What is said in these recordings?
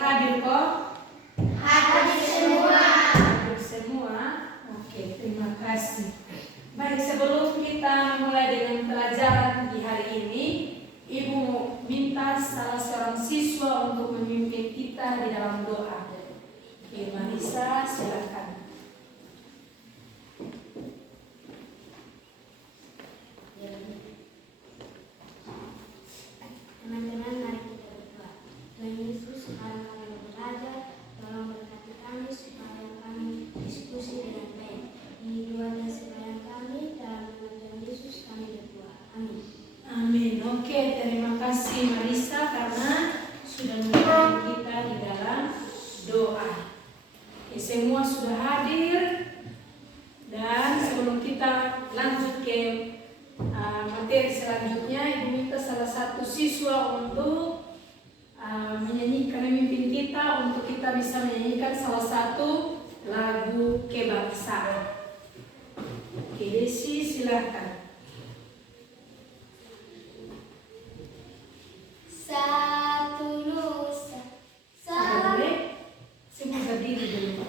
hadir kok? Hadir semua. Hadir semua. Oke, terima kasih. Baik, sebelum kita mulai dengan pelajaran di hari ini, Ibu minta salah seorang siswa untuk memimpin kita di dalam doa. Oke, Marisa, silakan. Teman-teman, mari kita berdoa. Tuhan Yesus, sekarang kami belajar, tolong berkati kami supaya kami diskusi dengan baik. Di doa dan sembahyang kami dalam nama Tuhan Yesus kami berdoa. Amin. Amin. Oke, terima kasih Marisa karena sudah memimpin kita di dalam doa. Oke, semua sudah hadir dan sebelum kita lanjut ke materi selanjutnya, Ibu minta salah satu siswa untuk menyanyikan memimpin kita untuk kita bisa menyanyikan salah satu lagu kebangsaan. Oke, Desi silakan. Satu Nusa, satu Semua berdiri dulu.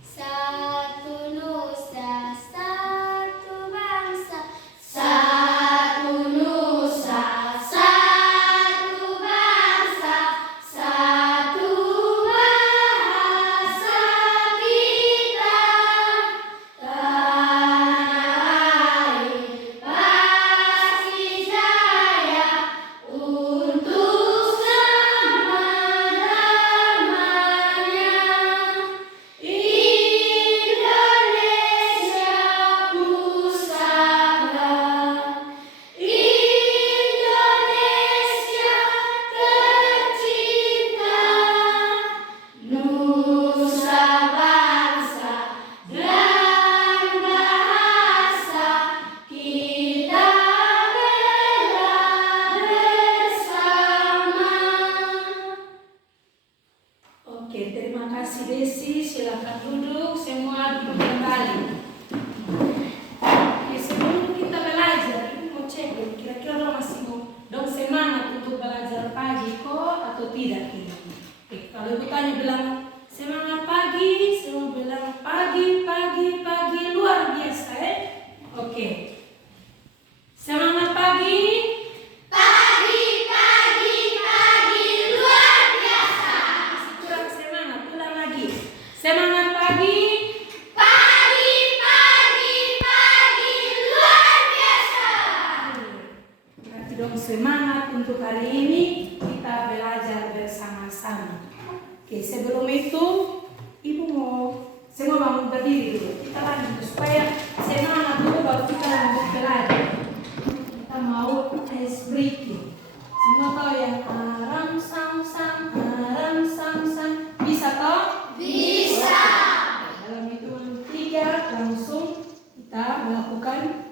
Satu Nusa, satu bangsa. Satu Nusa, satu bangsa. Satu bahasa kita. Tanah air pasti jaya untuk selama-lamanya. Indonesia pusaka, Indonesia tercinta, nusa bangsa dan bahasa kita bela bersama. Oke, terima kasih Desi. Silakan duduk, semua duduk kembali. Oke, sebelum kita belajar, Ibu mau cek dulu, kira-kira dong masih dong semangat untuk belajar pagi kok atau tidak ini? Oke, kalau Ibu tanya bilang semangat pagi, semua bilang pagi, luar biasa ya. Oke, semangat pagi. Pagi, luar biasa. Kurang semangat, ulang lagi. Semangat pagi. Pagi, luar biasa. Berarti dong semangat untuk hari ini kita belajar bersama-sama. Oke, sebelum itu Ibu mau semua bangun berdiri dulu. Kita lanjut supaya semangat dulu baru kita lanjut belajar. Kita mau ice breaking. Semua tahu ya, aram sam sam, bisa toh? Bisa. Dalam hitungan 3 langsung kita melakukan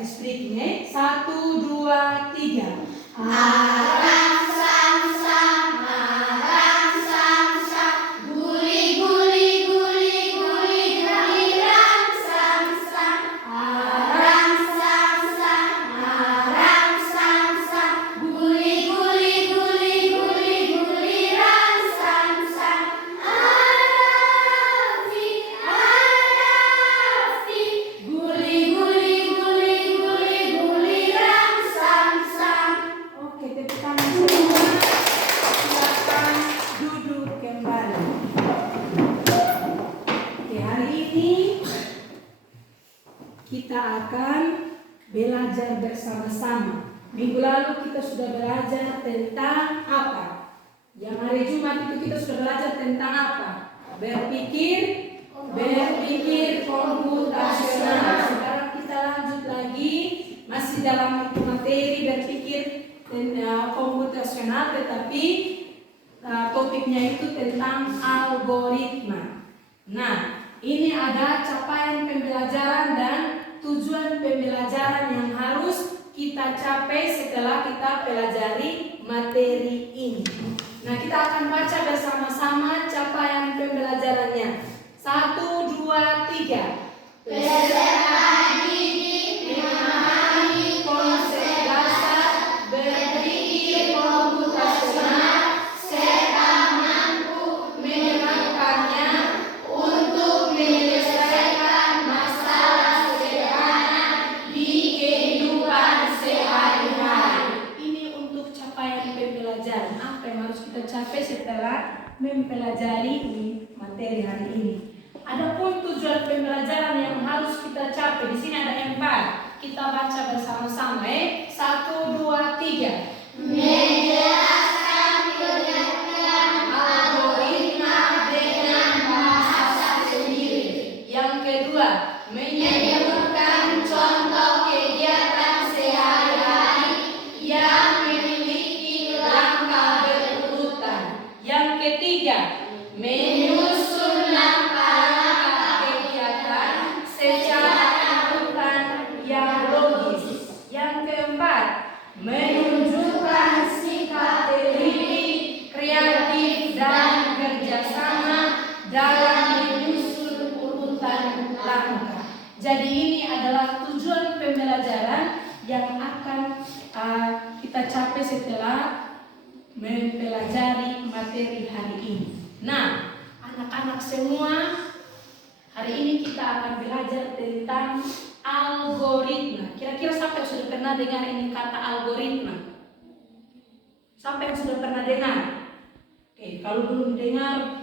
ice breaking ya. 1, 2, 3. Aram sam sam, guli ram sam sam. Aram sam sam, guli ram sam sam. Arafi, guli ram sam sam. Oke, tepuk tangan semua. Silakan duduk kembali. Oke, hari ini kita akan belajar bersama-sama. Minggu lalu kita sudah belajar tentang apa? Yang hari Jumat itu kita sudah belajar tentang apa? Berpikir komputasional. Sekarang kita lanjut lagi, masih dalam itu materi berpikir komputasional, tetapi topiknya itu tentang algoritma. Nah, ini ada capaian pembelajaran dan tujuan pembelajaran yang harus kita capai setelah kita pelajari materi ini. Nah, kita akan baca bersama-sama capaian pembelajarannya. 1, 2, 3. Peserta didik memahami capai setelah mempelajari materi hari ini. Adapun tujuan pembelajaran yang harus kita capai di sini ada 4. Kita baca bersama-sama. 1, 2, 3. Menjelaskan pengertian Algoritma dengan bahasa sendiri. Yang kedua, menyebutkan contoh kegiatan sehari-hari yang memiliki langkah berurutan. Yang ketiga, menyusun langkah kegiatan secara urutan yang logis. Yang keempat, menunjukkan sikap teliti, kreatif, dan kerjasama dalam menyusun urutan langkah. Jadi ini adalah tujuan pembelajaran yang akan kita capai setelah mempelajari materi hari ini. Nah, anak-anak semua, hari ini kita akan belajar tentang algoritma. Kira-kira siapa yang sudah pernah dengar ini kata algoritma? Siapa yang sudah pernah dengar? Oke, kalau belum dengar,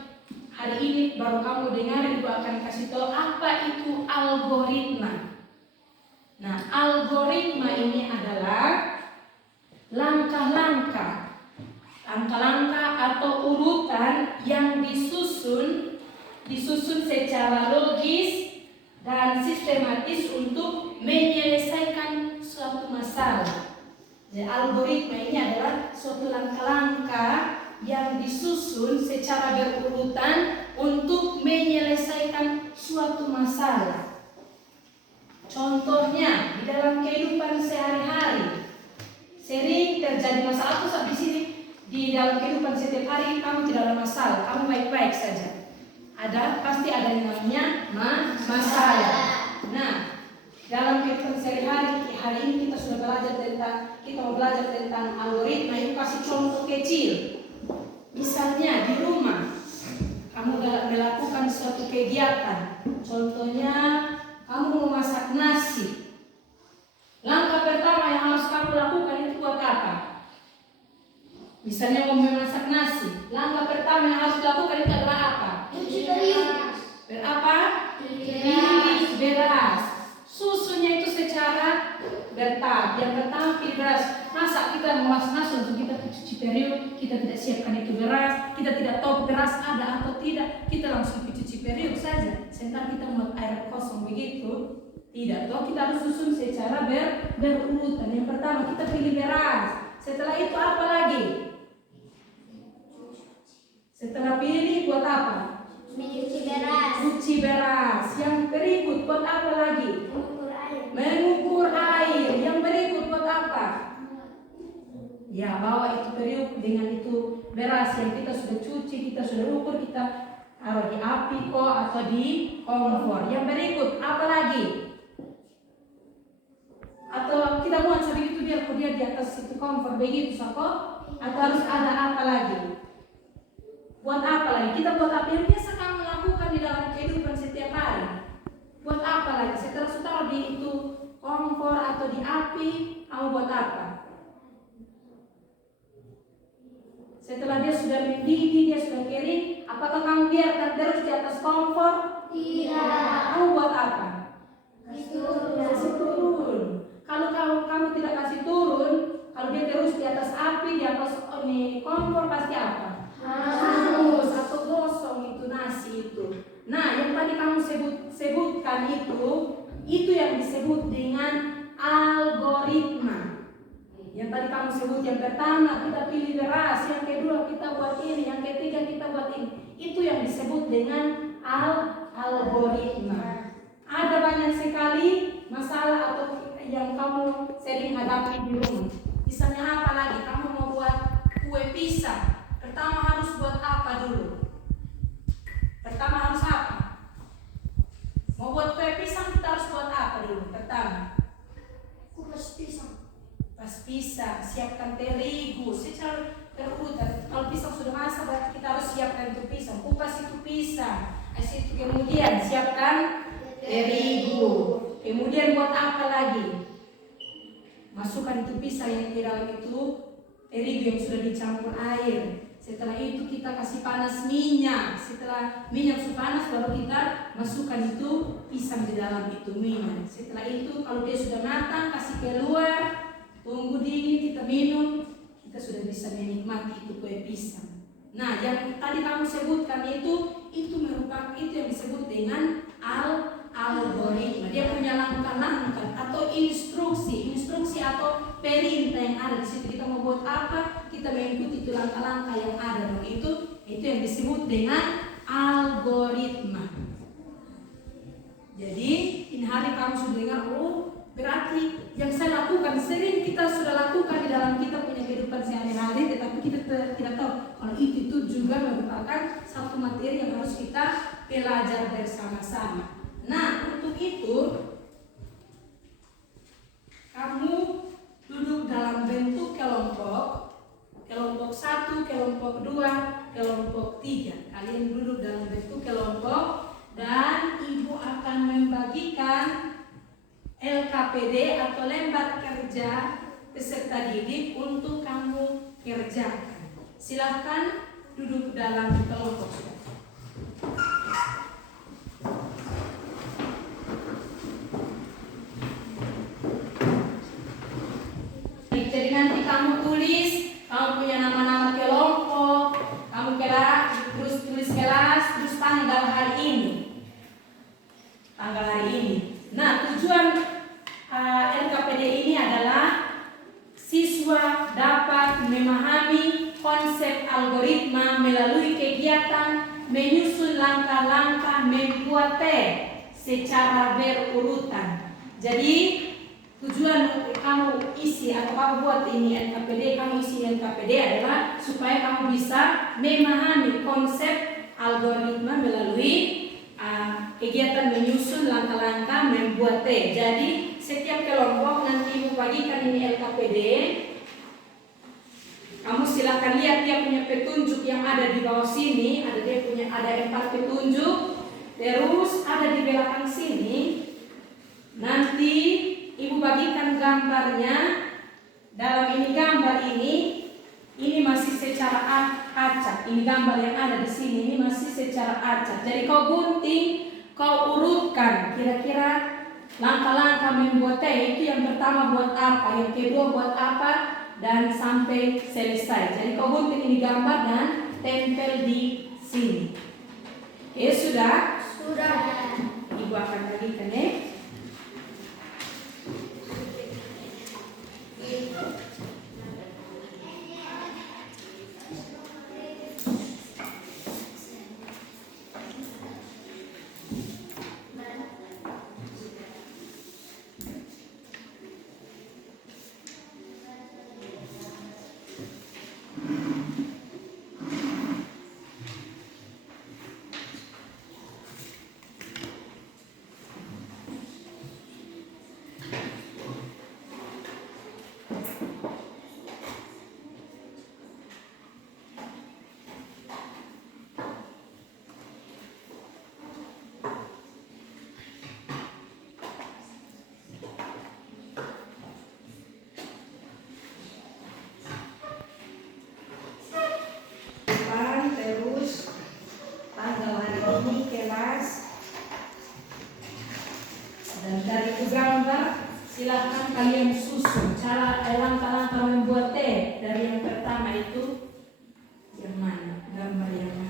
hari ini baru kamu dengar, Ibu akan kasih tahu apa itu algoritma. Nah, algoritma ini adalah langkah-langkah atau urutan yang disusun secara logis dan sistematis untuk menyelesaikan suatu masalah. Jadi algoritma ini adalah suatu langkah-langkah yang disusun secara berurutan untuk menyelesaikan suatu masalah. Contohnya di dalam kehidupan sehari-hari sering terjadi masalah. Terus di sini di dalam kehidupan setiap hari kamu tidak ada masalah, kamu baik-baik saja. Pasti ada yang namanya masalah. Nah, dalam kehidupan sehari-hari hari ini kita mau belajar tentang algoritma. Itu kasih contoh kecil. Misalnya di rumah kamu melakukan suatu kegiatan. Contohnya kamu mau masak nasi. Langkah pertama yang harus kamu lakukan itu buat apa? Misalnya mau memasak nasi, langkah pertama yang harus dilakukan itu adalah apa? Cuci piring. Berapa? Pilih beras. Susunya itu secara bertahap. Yang pertama pilih beras. Masa kita memasak nasi untuk kita cuci piring, kita tidak siapkan itu beras, kita tidak tahu beras ada atau tidak, kita langsung cuci piring saja. Sementara kita membuat air kosong begitu, tidak. Toh kita harus susun secara berurutan. Yang pertama kita pilih beras. Setelah itu apa lagi? Setelah pilih buat apa? Mencuci beras. Cuci beras. Yang berikut buat apa lagi? Mengukur air. Mengukur air. Yang berikut buat apa? Ya, bawa itu periuk dengan itu beras yang kita sudah cuci, kita sudah ukur, kita taruh di api atau di kompor. Yang berikut apa lagi? Atau kita buat sebegitu biar dia di atas itu kompor begitu, Sako? Atau harus ada apa lagi? Buat apa lagi? Kita buat apa yang biasa kamu lakukan di dalam kehidupan setiap hari? Buat apa lagi? Setelah taruh di itu kompor atau di api, kamu buat apa? Setelah dia sudah mendidih, dia sudah kering, apakah kamu biarkan terus di atas kompor? Tidak. Kamu buat apa? Kasih turun. Kalau kamu tidak kasih turun, kalau dia terus di atas api, di atas kompor, pasti apa? Hangus atau gosong itu nasi itu. Nah, yang tadi kamu sebutkan itu yang disebut dengan algoritma. Yang tadi kamu sebut, yang pertama kita pilih beras, yang kedua kita buat ini, yang ketiga kita buat ini. Itu yang disebut dengan algoritma. Ada banyak sekali masalah atau yang kamu sering hadapi di rumah. Misalnya apa lagi? Kamu mau buat kue pisang. Pertama harus buat apa dulu? Pertama harus apa? Mau buat kue pisang kita harus buat apa dulu? Pertama, Kupas pisang. pas pisang, siapkan terigu secara terurutan. Kalau pisang sudah masak berarti kita harus siapkan itu pisang. Kupas itu pisang. Kemudian siapkan terigu. Kemudian buat apa lagi? Masukkan itu pisang yang di dalam itu terigu yang sudah dicampur air. Setelah itu kita kasih panas minyak. Setelah minyak sudah panas, baru kita masukkan itu pisang di dalam itu minyak. Setelah itu kalau dia sudah matang, kasih keluar, tunggu dingin, kita minum, kita sudah bisa menikmati itu kue pisang. Nah, yang tadi kamu sebutkan itu merupakan itu yang disebut dengan algoritma. Dia punya langkah-langkah atau instruksi atau perintah yang ada di situ. Kita mau buat apa, kita mengikuti itu langkah-langkah yang ada. Itu yang disebut dengan algoritma. Jadi ini hari kamu sudah dengar, oh berarti yang saya lakukan sering kita sudah lakukan di dalam kita punya kehidupan sehari-hari, tetapi kita tidak tahu kalau itu juga merupakan satu materi yang harus kita belajar bersama-sama. Nah, untuk itu kamu duduk dalam bentuk kelompok 1, kelompok 2, kelompok 3. Kalian duduk dalam bentuk kelompok dan ibu akan membagikan LKPD atau lembar kerja peserta didik untuk kamu kerjakan. Silahkan duduk dalam kelompok. Jadi nanti kamu tulis, kamu punya nama-nama kelompok, kamu terus tulis kelas, terus tanggal hari ini. Nah, tujuan LKPD ini adalah siswa dapat memahami konsep algoritma melalui kegiatan menyusun langkah-langkah membuat teh secara berurutan. Jadi tujuan kamu isi atau kamu buat ini LKPD, kamu isi LKPD adalah supaya kamu bisa memahami konsep algoritma melalui kegiatan menyusun langkah-langkah membuat teh. Jadi setiap kelompok nanti ibu bagikan ini LKPD. Kamu silakan lihat dia punya petunjuk yang ada di bawah sini. Ada 4 petunjuk. Terus ada di belakang sini. Nanti ibu bagikan gambarnya. Dalam ini gambar ini masih secara acak. Ini gambar yang ada di sini ini masih secara acak. Jadi kau gunting, kau urutkan kira-kira langkah-langkah membuat teh itu yang pertama buat apa, yang kedua buat apa, dan sampai selesai. Jadi kau gunting ini gambar dan tempel di sini. Oke, sudah? Sudah. Ibu akan bagikan ya. Silahkan kalian susun cara langkah-langkah membuat teh. Dari yang pertama itu yang mana? Gambar yang mana?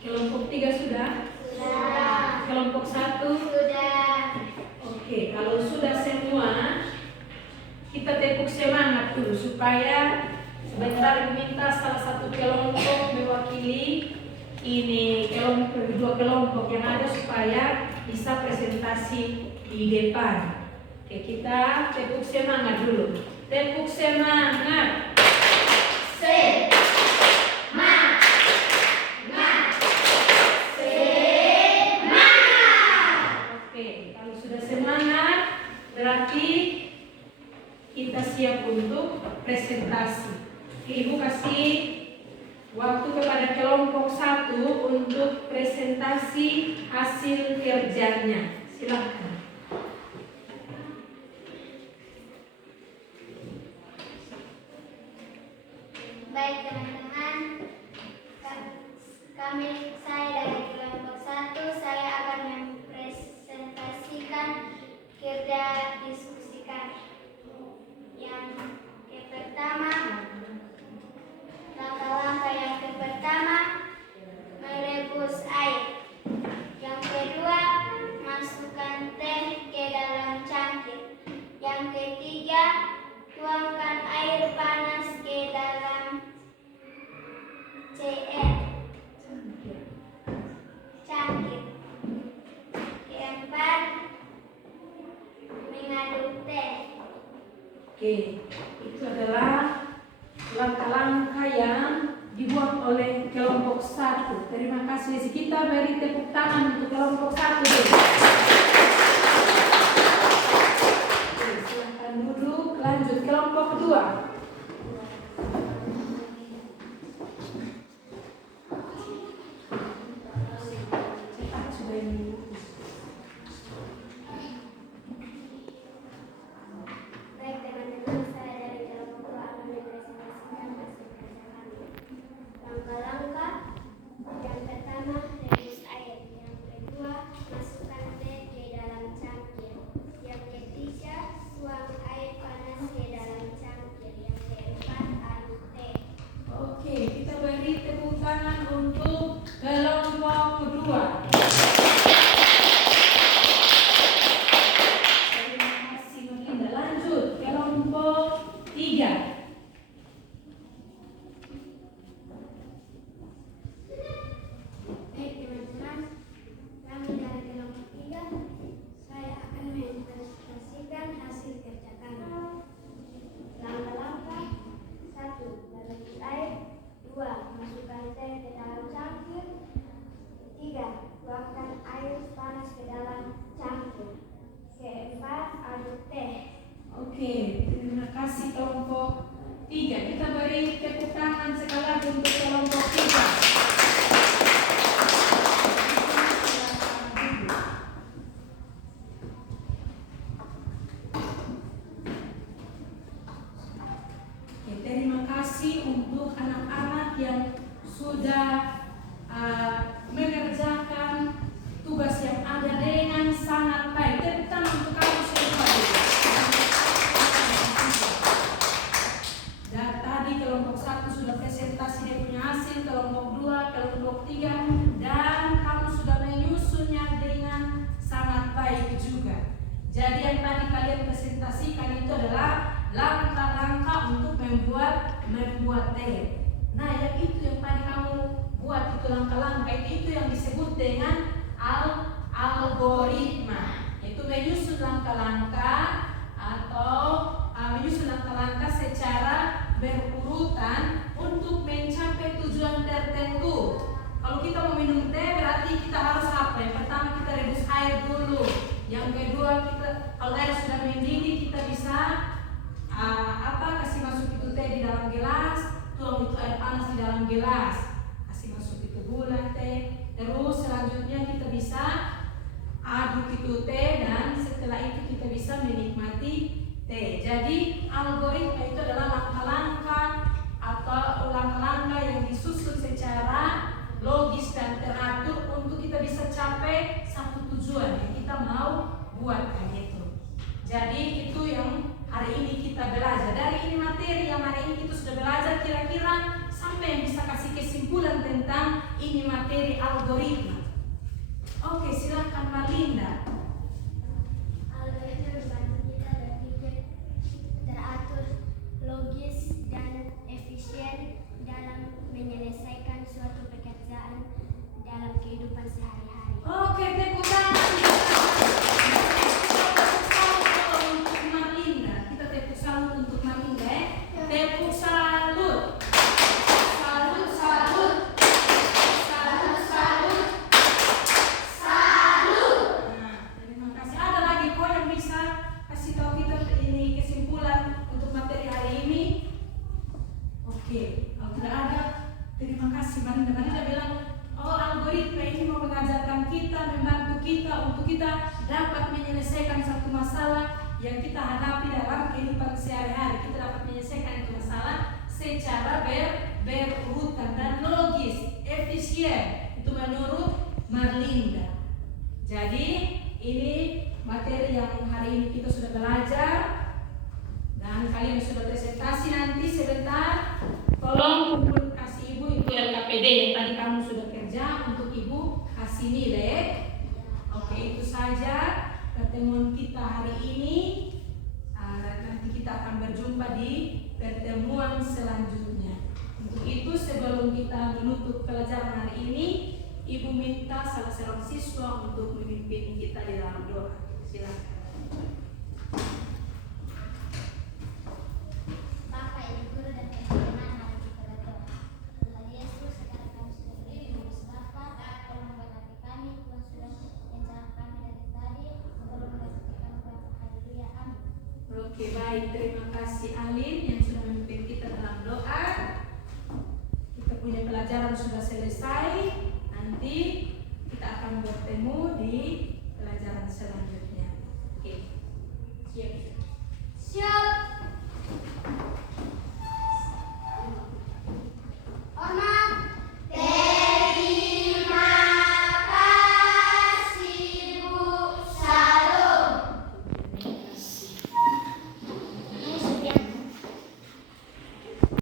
Kelompok 3 sudah? Sudah. Kelompok 1? Sudah. Oke, kalau sudah semua, kita tepuk semangat dulu supaya sebentar minta salah satu kelompok mewakili ini dua kelompok yang ada supaya bisa presentasi di depan. Oke, kita tepuk semangat dulu. Tepuk semangat. Oke, kalau sudah semangat berarti kita siap untuk presentasi. Ibu kasih waktu kepada kelompok 1 untuk presentasi hasil kerjanya. Silakan. Baik teman-teman, saya dari kelompok 1, saya akan mempresentasikan kerja diskusikan. Yang pertama, langkah-langkah yang pertama merebus air. Yang kedua, masukkan teh ke dalam cangkir. Yang ketiga, tuangkan air panas ke dalam cangkir. Keempat, mengaduk teh. Oke, itu adalah langkah-langkah yang dibuat oleh kelompok 1. Terima kasih. Kita beri tepuk tangan untuk kelompok 1. Oke, silakan duduk. Lanjut kelompok 2. Cepat sudah ini. Baik teman-teman, saya dari kelompok 2 akan mempresentasikan hasil kerja kami. Langkah-langkah yang pertama, rebus air. Yang kedua, masukkan teh ke dalam cangkir. Yang ketiga, tuang air panas ke dalam cangkir. Yang keempat, aduk teh. Oke, kita beri tepuk tangan untuk kelompok kedua. Terima kasih Melinda. Lanjut kelompok 3. Baik teman-teman, kami dari kelompok 3, saya akan mempresentasikan hasil kerja kami. Langkah-langkah: 1. Rebus air. 2. Masukkan teh ke dalam cangkir. 3. Tuangkan air panas ke dalam cangkir. Keempat, aduk teh. Oke, terima kasih kelompok 3. Kita beri tepuk tangan sekali lagi untuk kelompok 3. Oke, terima kasih untuk anak-anak yang sudah mengerjakan tugas yang ada dengan sangat baik. Tepuk tangan untuk kamu semua. Dan tadi kelompok 1 sudah presentasi dia punya hasil, kelompok 2, kelompok 3, dan kamu sudah menyusunnya dengan sangat baik juga. Jadi yang tadi kalian presentasikan itu adalah langkah-langkah untuk membuat teh. Nah, yang itu yang tadi kamu buat itu langkah-langkah itu yang disebut dengan algoritma. Itu menyusun langkah-langkah atau menyusun langkah-langkah secara berurutan untuk mencapai tujuan tertentu. Kalau kita mau minum teh berarti kita harus apa? Yang pertama kita rebus air dulu. Yang kedua kita kalau air sudah mendidih kita bisa kasih masuk itu teh di dalam gelas, tuang itu air panas di dalam gelas, kasih masuk itu gula teh. Terus selanjutnya kita bisa aduk itu teh dan setelah itu kita bisa menikmati teh. Jadi algoritma itu adalah langkah-langkah atau langkah-langkah yang disusun secara logis dan teratur untuk kita bisa capai satu tujuan yang kita mau buat itu. Jadi itu yang hari ini kita belajar. Dari ini materi yang hari ini kita sudah belajar, kira-kira sampai yang bisa kasih kesimpulan tentang ini materi algoritma. Oke, silakan Marlinda. Algoritma membantu kita berpikir teratur, logis, dan efisien dalam menyelesaikan suatu pekerjaan dalam kehidupan sehari-hari. Oke, tepuk tangan. Untuk Marlinda, kita tepuk salut untuk Marlinda ya. Tepuk salut. Salut, salut. Salut, salut. Salut. Nah, terima kasih. Ada lagi kok yang bisa kasih tahu kita ini kesimpulan untuk materi hari ini? Oke, kalau tidak ada, terima kasih Marlinda. Marlinda bilang, oh algoritma ini mau mengajarkan kita, membantu kita untuk kita dapat menyelesaikan satu masalah yang kita hadapi dalam kehidupan sehari-hari. Kita dapat menyelesaikan itu masalah secara berurutan dan logis, efisien. Itu menurut Marlinda. Jadi ini materi yang hari ini kita sudah belajar dan kalian sudah presentasi nanti sebentar. Tolong kumpul kasih ibu LKPD yang tadi kamu sudah kerja untuk ibu kasih nilai. Oke, itu saja pertemuan kita hari ini. Nanti kita akan berjumpa di pertemuan selanjutnya. Untuk itu sebelum kita menutup pelajaran hari ini, ibu minta salah seorang siswa untuk memimpin kita di dalam doa. Silakan. Bapak, Ibu guru dan teman-teman, mari kita berdoa. Tuhan Yesus, sekarang kami sudah berdiri di muka Bapa, tolong memberkati kami, Tuhan sudah menjaga kami dari tadi, tolong memberkati kami, Bapak. Haleluya, amin. Oke, baik, terima kasih Alin yang